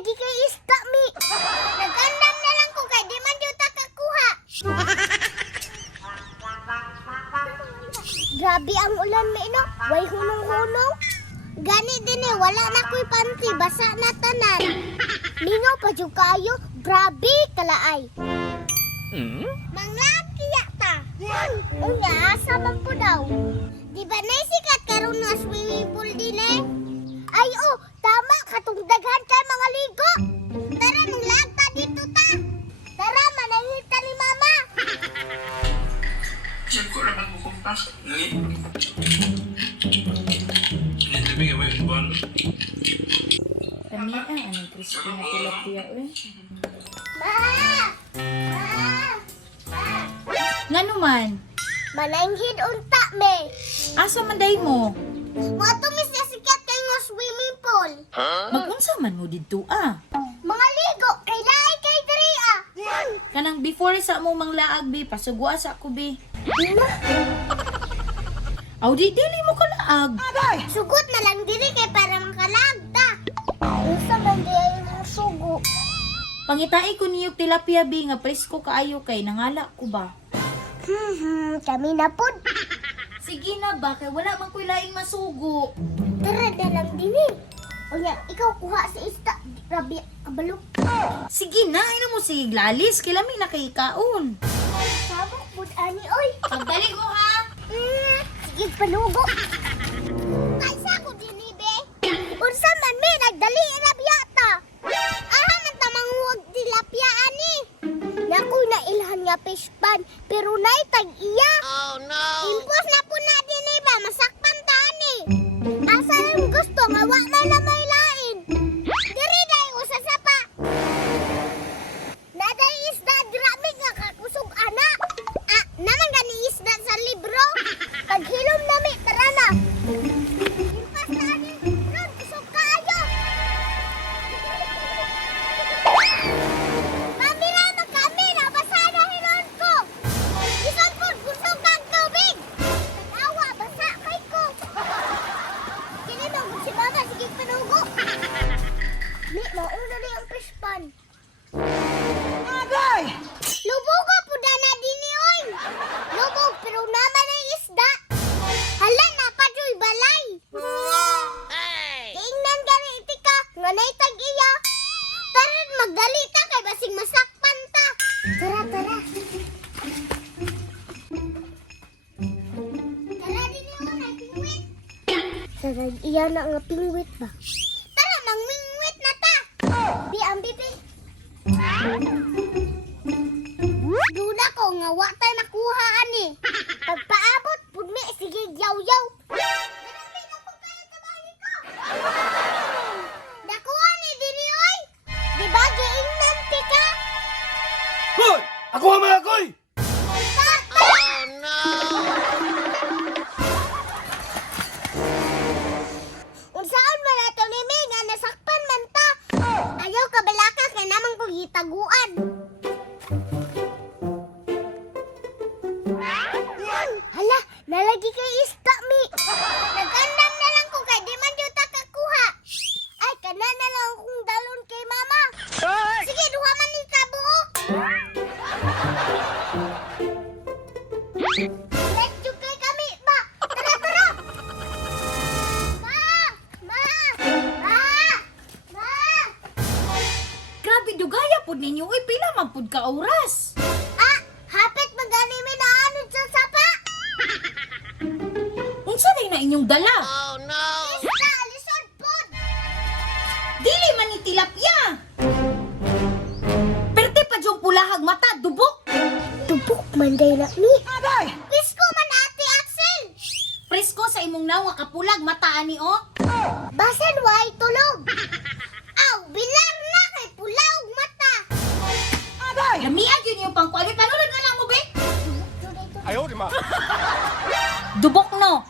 lagi kay isda mi. Nagandam na lang ko kay di man jud ta kakuha. Grabe ang ulan mi no. Way hunong-hunong. Gani din eh, wala na ko'y panty, basa na tanan. Lingaw pa jud kayo, grabe kalaay. Manglaki yata. Unya, asa man po daw. Di ba naisikat karon nga swimming pool din eh? Ay oh, tama, katong daghan kay mga ligo. Tara, manglagta dito ta. Tara, manahita ni mama. Siya ko naman mo kumpas. Nilibig away sa buwan. Kami anong crispy na tilapia eh. Ma! Nga naman, Mananghid unta me. asa man day mo? Mga tumis na sikat kay nga swimming pool. Magunsa man mo dito ah. Mga ligo, kay laay kay diri ah. Kanang before sa mo manglaag bi, pasugwa sa ako bi. Aw di dili mo kalaag. Sugot na lang diri kay para makalagta. Unsa man di ay mga sugo? Pangitai ko niyog tilapia bi nga presko kaayo kay nangala ko ba. Kami na pod. Sige na ba kay wala man koy laing masugo. Tara na lang dini. Unya, ikaw kuha sa isda. Grabe, kabalo. Sige na, ina mo sige glalis, kilami na kay kaon. Sabok pod ani oy. Pagdali mo ha. Sige palugo. Ay sa ko dini be. Unsa man mi nagdali ra biyata. Aha man tamang huwag tilapia ani. Naku na ilhan nga fish pan, pero nay tag iya. Oh no. Impos na po na din ba masakpan ta ani. Asa rin gusto nga wa na may lain. Diri day usa sa pa. Naday isda dramig nga kakusog ana. Ah, naman gani isda sa libro. Paghilom nami tara na. Impas na ani. Ron kusog kaayo. Mami na magkami na basa na hilon ko. Isang po gusto kang tubig. Nag-awa basa kay ko. Kini daw si mama sige pinugo. Ni mauna ni ang fish pan. Agay! Lubog po na dini oy. Lubog pero naman ay isda. Hala na pa joy balay. Tingnan gani itika nganay tag iya. Tara magdali ta kay basing masakpan ta. Tara tara. Tara dini mo na pingwit. Tara iya na nga pingwit ba. Tara mangmingwit na ta. Bi ang bibi. Duna ko nga wa tayo nakuha ani. Pagpaabot pud mi sige yaw-yaw. Marami na po kayo tabali ko. Nakuha ni diri oy. Di ba giingnan ti ka? Hoy! Ako ang mga koy! Oh no. Unsaon man ato ni mi nga nasakpan man ta. Ayaw ka balaka kay namang ko gitaguan. Hala, nalagi kay isda mi. Nagandam na lang ko kay di man jud ta kakuha. Ay, kana na lang akong dalon kay mama. Sige, duha man ni buo. Let's do kay kami ba? Tara, tara. Ma! Ma! Ma! Ma! Grabe dugaya pud ninyo oy pila man pud ka oras. Ah, hapit magani mi na anod sa sapa. Unsa day na inyong dala? Isda, lisod pod. Dili man ni tilapia. Perte pa jong pulahag mata dubok. Tubok man day na mi. Pisko man ate Axel. Presko sa imong nawa kapulag mata ani oh. Basan way tulog. Aw, bilar na kay pulaog mata. Lamiag yun yung pangkualit. Panulad na lang mo, be? Ayaw, di ma. Dubok no.